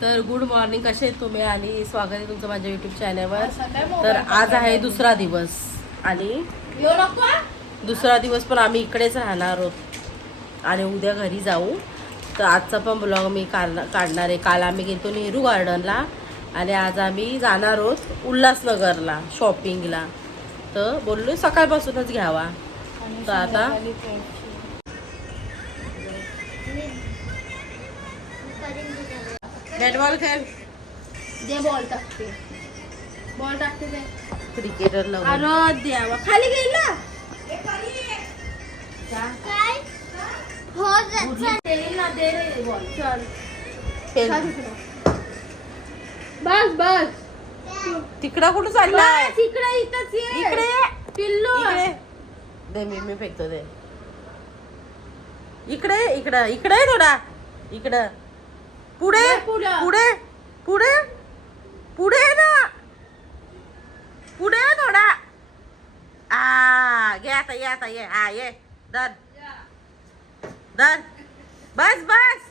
तर good morning, कसे आहेत तुम्ही आणि स्वागत आहे तुमचं माझ्या यूट्यूब चॅनलवर. तर आज आहे दुसरा दिवस आणि दुसरा दिवस पण आम्ही इकडेच राहणार आहोत आणि उद्या घरी जाऊ. तर आजचा पण ब्लॉग मी काढणार आहे. काल आम्ही गेलो नेहरू गार्डनला आणि आज आम्ही जाणार आहोत उल्हासनगरला शॉपिंगला. तर बोललो सकाळपासूनच घ्यावा. तर आता बॅट बॉल खेळ दे. बॉल टाकते दे. क्रिकेटर लावून अरे देवा, खाली गेला काय हो ना. दे रे बॉल. चल खेळ. बस तिकडं कुठं चाललाय? इकडे इथंच ये. इकडे पिल्लू इकडे दे. मी फेकतो दे. इकडे इकडं इकडे थोडा इकडं पुढे पुढे पुढे पुढे ना पुढे थोडा. घे आता ये आता ये. ये दर दर. बस बस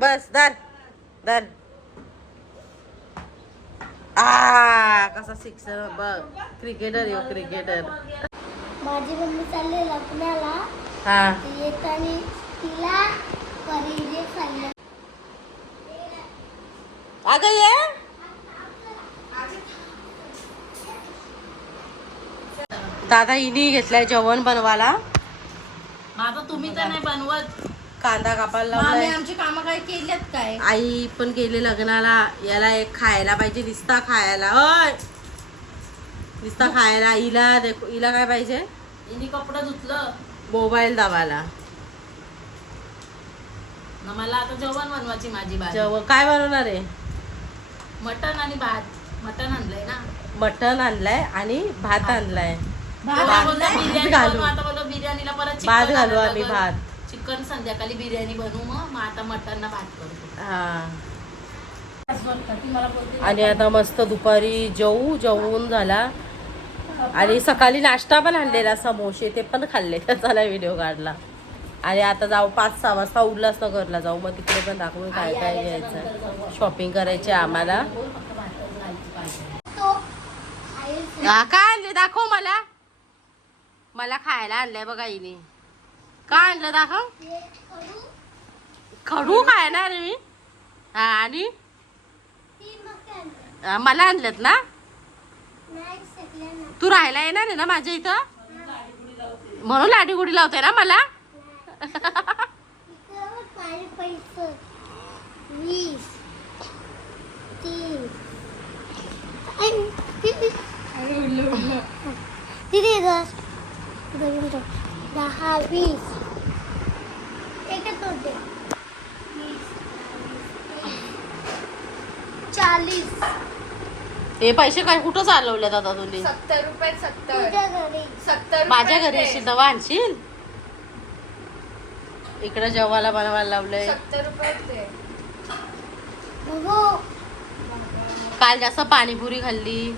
बस दर दर. कसा सिक्सर बघ. क्रिकेटर यो क्रिकेटर. माझी मम्मी चालली लग्नाला. हा येताना तिला परीने खाल्लं. अगं ये. दादा हिनी घेतलाय जेवण बनवायला. आता तुम्ही तर नाही बनवत. कांदा कापायला आम्ही लावलाय. आमची कामं काय केलेत काय? आई पण गेले लग्नाला. याला एक खायला पाहिजे, निस्ता खायला. होय निस्ता खायला. हिला देखो, हिला काय पाहिजे? हिने कपडे धुतलं. मोबाईल दाबायला. मला आता जेवण बनवायची माझी बाई. जेवण काय बनवणार आहे? मटन आणि भात. मटन आणलंय ना. मटण आणलाय आणि भात आणलाय. भात बोलला बिर्याणी घालू. बनवू. आता बोललो बिर्याणीला परत भात चिकन घालू आणायला आम्ही. लागल. भात चिकन संध्याकाळी बिर्याणी बनवू. मग आता मटनला भात करतो. हा. ती मला बोलते आणि आता मस्त दुपारी जेवून झाला आणि सकाळी नाश्ता पण आणलेला, समोसे ते पण खाल्ले. त्याचा व्हिडिओ काढला. आणि आता जाऊ 5-6 वाजता उल्हासनगरला जाऊ. मग तिकडे पण दाखवून काय काय घ्यायचं. शॉपिंग करायची आम्हाला. काय आणले दाखव मला. मला खायला आणलंय बघा हिने. काय आणलं दाखव. खडू खायला रे मी. हा आणि मला आणलेत ना. तू राहायला येणार आहे ना माझ्या इथं, म्हणून लाडी गुडी लावते ना मला. तिथे 10, 20 एकच होते. 40 हे पैसे काय कुठं चालवलेत आता तुम्ही? 70 रुपये. 70 तुझ्या घरी. 70 माझ्या घरी येशील तेव्हा आणशील. इकडे जेवायला बनवायला लावलंय. 70 रुपये ते. बघू काल जास्त पाणीपुरी खाल्ली.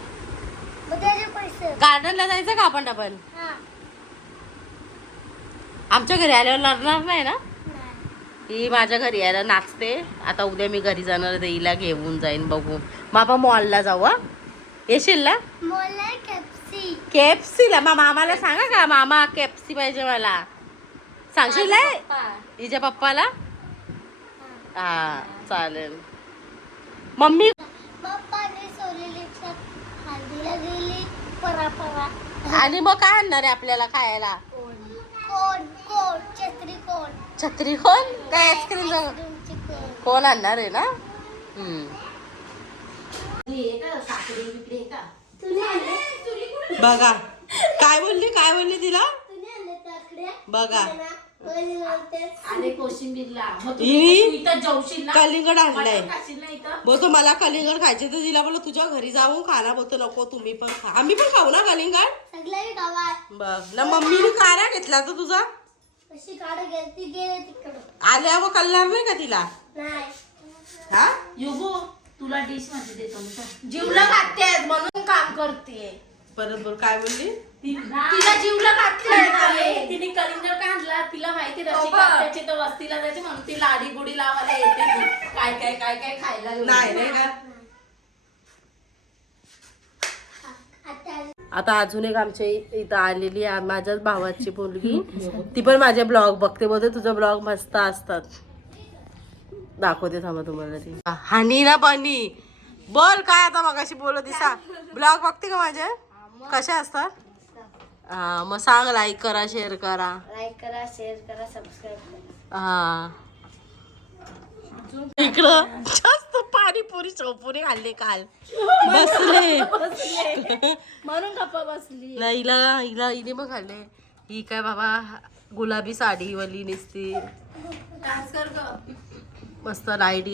मग त्याचे पैसे. गार्डनला जायचं का आपण डबल? हा. आमच्या घरी आल्यावर लढणार नाही ना. नाही. ही माझ्या घरी यायला नाचते. आता उद्या मी घरी जाणार, हिला घेऊन जाईन. बघू मग आपण मॉलला जाऊ. हा येशील ना. मला केएफसी. केएफसीला मामाला सांगा का, मामा केएफसी पाहिजे मला. सांगशील हिच्या पप्पाला. हा चालेल. मम्मी पप्पाने सोलेलीच्या हल्दीला गेली. परा आणि मग काय आणणार आहे आपल्याला खायला? कोण छत्री कोण. छत्री कोण? काय आईस्क्रीम आईस्क्रीमची कोण. कोण आणणार आहे ना. बघा काय बोलली तिला. बघा आले कोशिंबीरला. कलिंगड आणलंय. खाशील ना इथं? बोलतो मला कलिंगड खायचे. तर तिला बोलतो तुझ्या घरी जाऊन खा ना. बोलतो नको तुम्ही पण खा. आम्ही पण खाऊ ना कलिंगड. सगळे गावात बघ ना. मम्मीने कारा घेतला तर तुझा. कशी काढ गेली गेले तिकडं. आल्यावर कळणार नाही का तिला. नाही. हा युगो तुला डिश मध्ये देतो. जीवला खाते म्हणून काम करते. परत बोल काय बोलली. तिला जीवला घातलंय. तिने कलिंगड काढला, तिला माहिती रसिका त्याची तर वस्तीला जायची म्हणून ती लाडी गुडी लावायला येते ती. काय काय काय काय खायला घेऊन. नाही का आता अजून एक आमच्या इथं आलेली आहे माझ्याच भावाची मुलगी. ती पण माझे ब्लॉग बघते, बोलते तुझा ब्लॉग मस्त असतात. दाखवते थांबा तुम्हाला ती. हानी ना बनी बोल काय आता मगाशी बोलत दिसा. ब्लॉग बघते का माझे कशा असतात? हा मग सांग, लाईक करा, शेअर करा. लाईक करा, शेअर करा, सबस्क्राईब करा. हा इकडं जास्त पाणीपुरी चौपुरी खाल्ली काल. बसले म्हणून गप्पा बसली. नाही हिला हिला हिने मग खाल्ले. ही काय बाबा गुलाबी साडी वाली निसती. डान्स कर ग. मस्त लाईट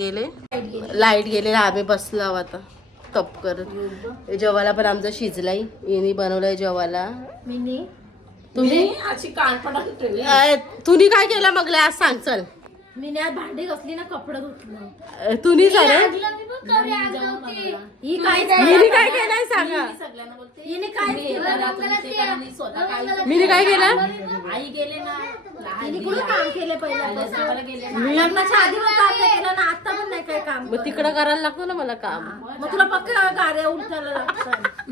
गेले आम्ही बसलो आता तप करत. जेवायला पण आमचा शिजलाय, यांनी बनवलंय जेवायला. तुम्ही अशी कानपडा ठेवली. तुम्ही काय केलं मग आज सांग चल. मी आज भांडी घासली ना, कपडे धुतलं. तुम्ही सर ही काय मी काय केलंय सांगा. सगळ्यांना बोलते हिने काय केलं. स्वतः काय मी काय केलं. आई गेले ना, हिने कुठं काम केले पहिल्यापासून गेले ना. लग्नाच्या आधी पण काम नाही केलं ना, आता पण नाही काय काम. मग तिकडं करायला लागतो ना मला काम. मग तुला पक्का गाड्या उलटायला लागतात.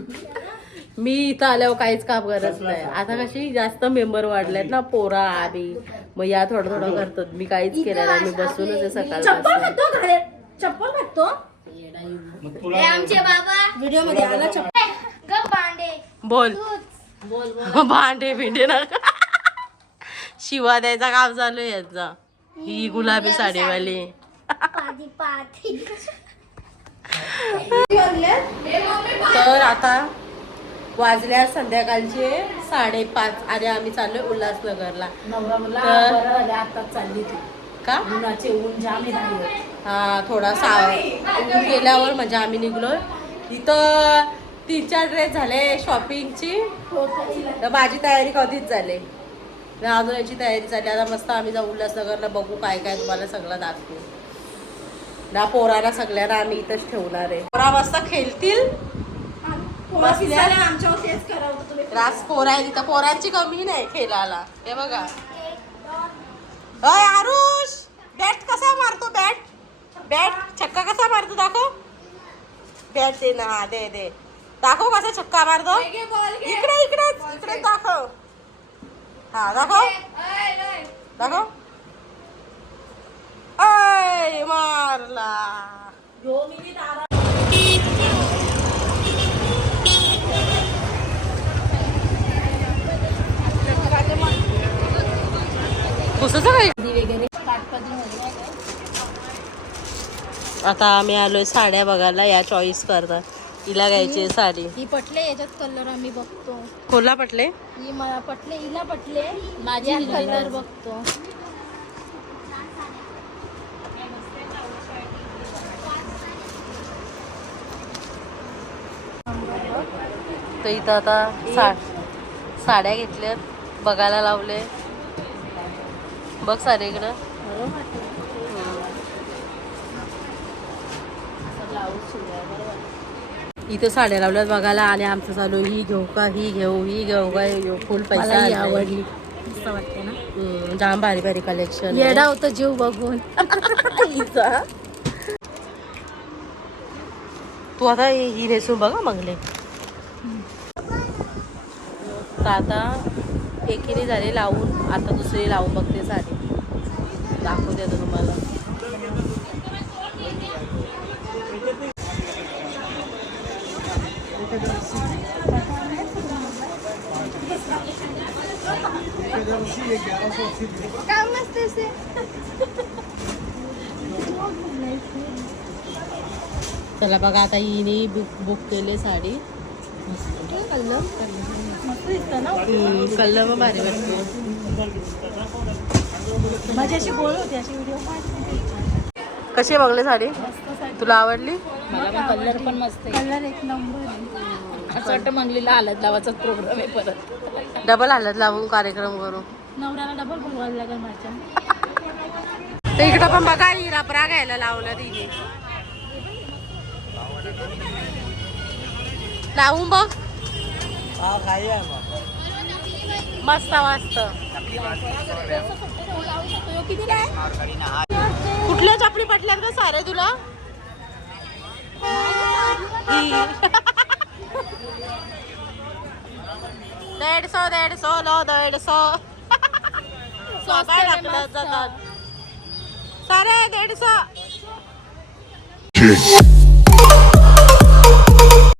मी इथं आल्यावर काहीच काम करत नाही. आता कशी जास्त मेंबर वाढलेत ना पोरा आम्ही, मग या थोडं थोडं करतात. मी काहीच केलं नाही, मी बसूनच आहे चप्पल सकाळपासून. घालतो घाले, चप्पल घालतो. हे आमचे बाबा व्हिडिओ मध्ये आला चप्पल. ग भांडे बोल तूच. भांडे भिंडे ना शिवा द्यायचा काम चालू आहे याचा. ही गुलाबी साडीवाली. पाठी पाठी. तर आता वाजल्या संध्याकाळचे 5:30 आणि आम्ही चाललोय उल्हासनगरला. नवरा मुला तर- बरं झालं आताच चालली ती. का उन्हाचे ऊन जाम आहे बाहेर. हा थोडासा ऊन गेल्यावर म्हणजे आम्ही निघलोय. इथं 3-4 ड्रेस झाले शॉपिंगची. तर माझी तयारी कधीच झाली. अजून याची तयारी झाली. आता मस्त आम्ही जाऊ उल्हासनगरला, बघू काय काय तुम्हाला सगळं दाखवू ना. पोराला सगळ्यांना आम्ही इथंच ठेवणार आहे. पोरा मस्त खेळतील. आमच्यावर तेच करावं तुम्ही. रास पोरा आहे तिथं, पोरांची कमी नाही खेळायला. हे बघा अय आरुष, बॅट कसा मारतो. बॅट छक्का कसा मारतो दाखव. बॅट दे ना, दे दाखव कसा छक्का मारतो. इकडे दाखव. हा दाखव. अय मारला. कसं काय. आता आम्ही आलोय साड्या बघायला. या चॉईस करतात. हिला घ्यायची आहे साडी. ही पटले, याच्यात कलर आम्ही बघतो. कोणला पटले. ही मला पटले, हिला पटले. माझ्या कलर बघतो. तर इथं आता साड्या घेतल्यात, बघायला लावले. बघ सारे इकडं. इथं साड्या लावल्यात बघायला. आणि आमचं चालू ही घेऊ का, ही घेऊ का. फुल पैसा आवडली असं वाटते ना. जाम भारी भारी कलेक्शन. येडा होतं जीव बघून. तू आता ही नेसून बघा मगले. तर आता एकीने झाले लावून, आता दुसरी लावून बघते साडी. दाखवते आता तुम्हाला. चला बघा आता हिने बुक केले साडी. कल्ल मग भारी वाटते. माझ्याशी बोल होती अशी व्हिडिओ. कशी बघले साडी, तुला आवडली. मला कलर पण मस्त आहे. कलर एक नंबर आहे. असं वाटतं मंगलीला हलत लावायचा प्रोग्राम आहे परत. डबल हालत लावून कार्यक्रम करू. नवऱ्याला डबल बोलवायला लागेल माझ्या. तर इकडं पण बघा हिरापरा घ्यायला लावलं तिने. लावून बघ. मस्त मस्त. कुठल्या चपली पटल्यात का सारे तुला? 150 लो 150 काय टाकलं जातात सारे 150.